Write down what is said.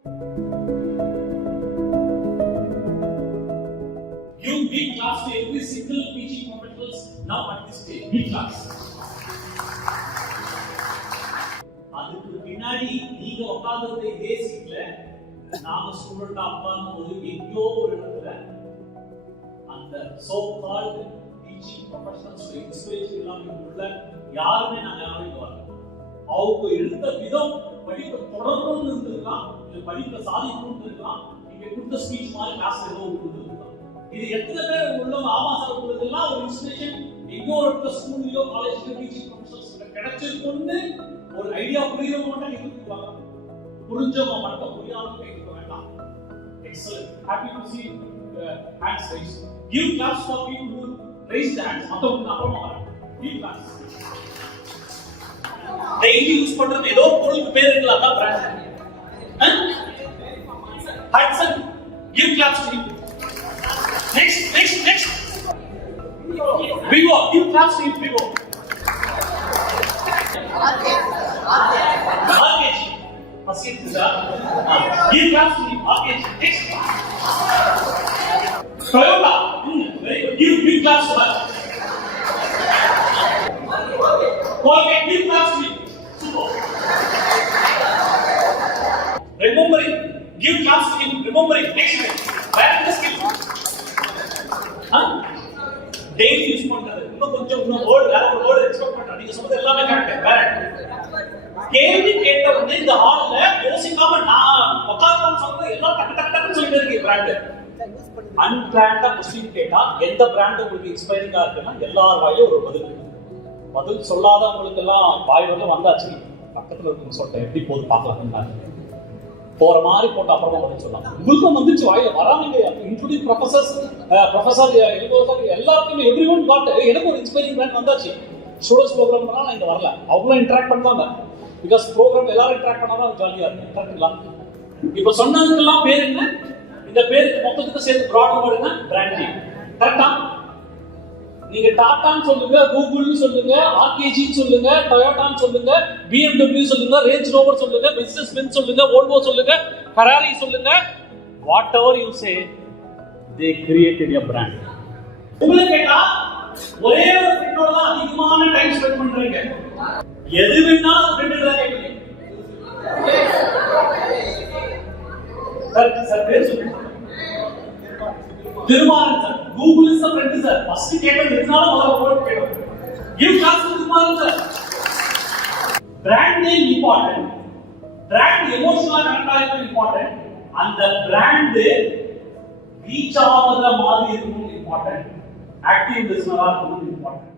Give big class to every single teaching professionals now at this stage. Big class. அதுக்கு பின்னாடி நீங்க உட்கார்ந்து இதே சீட்ல நாம ஸ்டூடெண்டா உட்கார்ந்து போது எங்கோ ஒரு இடத்துல அந்த so called teaching professionals inspiration இல்லாம உள்ள யாருமே நாங்க யாரும் வரல. அவங்க எடுத்த விதம் படிப்பை தொடரணும்னு இருந்திருக்கலாம், இல்ல படிப்பை சாதிக்கணும்னு இருக்கலாம், நீங்க கொடுத்த ஸ்பீச் மாதிரி கிளாஸ் ஏதோ கொடுத்துருக்கலாம். இது எத்தனை பேர் உள்ள ஆபாசம் கொடுத்ததுலாம் ஒரு இன்ஸ்பிரேஷன் எங்கோ ஒரு ஸ்கூல்லையோ காலேஜ்லயோ டீச்சிங் ப்ரொஃபஷனல்ஸ் கிடைச்சிருக்குன்னு ஒரு ஐடியா புரியறவங்க மட்டும் எடுத்துக்குவாங்க. புரிஞ்சவங்க மட்டும் புரியாதவங்க எடுக்க வேண்டாம். Excellent. Happy to see hands raised. Give claps for people who raise their hands. மத்தவங்க அப்புறமா வரேன். Give claps. டெய்லி யூஸ் பண்றது ஏதோ பொருளுக்கு பேர் இருக்குல்ல, அதான் brand. Hatsun. Give claps to him. Next. Vivo. Give claps to him. Vivo. Arcade. Asit sir. Give claps to him. Arcade. Next. Toyota. Very good. Give big claps to her. Colgate. Give claps to him. Super. Remembering. Give claps to him. Remembering. Next. Where is the skill? Daily use பண்றது இன்னும் கொஞ்சம் word வேற ஒரு word expect பண்றேன். நீங்க சொல்றது எல்லாமே correct. வேற கேள்வி கேட்ட உடனே இந்த ஹால்ல யோசிக்காம நான் உட்கார்ந்து சொல்றது எல்லாம் டக்கு சொல்லிட்டு இருக்கீங்க. பிராண்ட் அன்பிளான்டா கொஸ்டின் கேட்டா எந்த பிராண்ட் உங்களுக்கு இன்ஸ்பைரிங்கா இருக்குன்னா எல்லார் வாயிலும் ஒரு பதில் சொல்லாதவங்களுக்கு எல்லாம் வாய் வரல வந்தாச்சு. பக்கத்துல இருக்குன்னு சொல்லிட்டேன், எப்படி போது பார்க்கலாம் போற மாதிரி போட்டு அப்புறமா வந்து சொல்லலாம். உங்களுக்கும் வந்துச்சு வாயில வராமீங்க. இன்க்ளூடிங் ப்ரொஃபசர் எல்லாருக்குமே எவ்ரி ஒன் காட். எனக்கு ஒரு இன்ஸ்பைரிங் பிராண்ட் வந்தாச்சு. ஸ்டூடெண்ட்ஸ் ப்ரோக்ராம் பண்ணா நான் இங்க வரல, அவங்களும் இன்டராக்ட் பண்ணுவாங்க. பிகாஸ் ப்ரோக்ராம் எல்லாரும் இன்டராக்ட் பண்ணாதான் அது ஜாலியா இருக்கும். கரெக்டுங்களா? இப்ப சொன்னதுக்கெல்லாம் பேர் என்ன? இந்த பேருக்கு மொத்தத்துக்கு சேர்த்து ப்ராட் வேர்ட் என்ன? பிராண்டிங். கரெக்டா? நீங்க டாட்டான்னு சொல்லுங்க, கூகுள்னு சொல்லுங்க, ஆர்கேஜின்னு சொல்லுங்க, டொயோட்டான்னு சொல்லுங்க, BMW சொல்லுங்க, ரேஞ்ச் ரோவர் சொல்லுங்க, பிசினஸ் பென்ஸ் சொல்லுங்க, வோல்வோ சொல்லுங்க, ஃபெராரி சொல்லுங்க, what ever you say, they created a brand. உங்களை கேட்டா ஒரே ஒரு ஃப்ரெண்டோட தான் அதிகமான டைம் ஸ்பெண்ட் பண்றீங்க. எது வேணாலும் ஃப்ரெண்ட் தான் கேட்குறீங்க. சார் பேர் சொல்லுங்க. Thirumaran sir. Google is a friend sir. First கேட்டது எதுனால முதல்ல போட்டு கேட்டோம். Give class to Thirumaran sir. Brand name important. Brand எமோஷனலா கனெக்ட் ஆகிறது இம்பார்ட்டன்ட். அந்த பிராண்ட் ரீச் ஆகுற மாதிரி இருக்கணும் இம்பார்ட்டன்ட். ஆக்டிவ் லிசனரா இருக்கணும் இம்பார்ட்டன்ட்.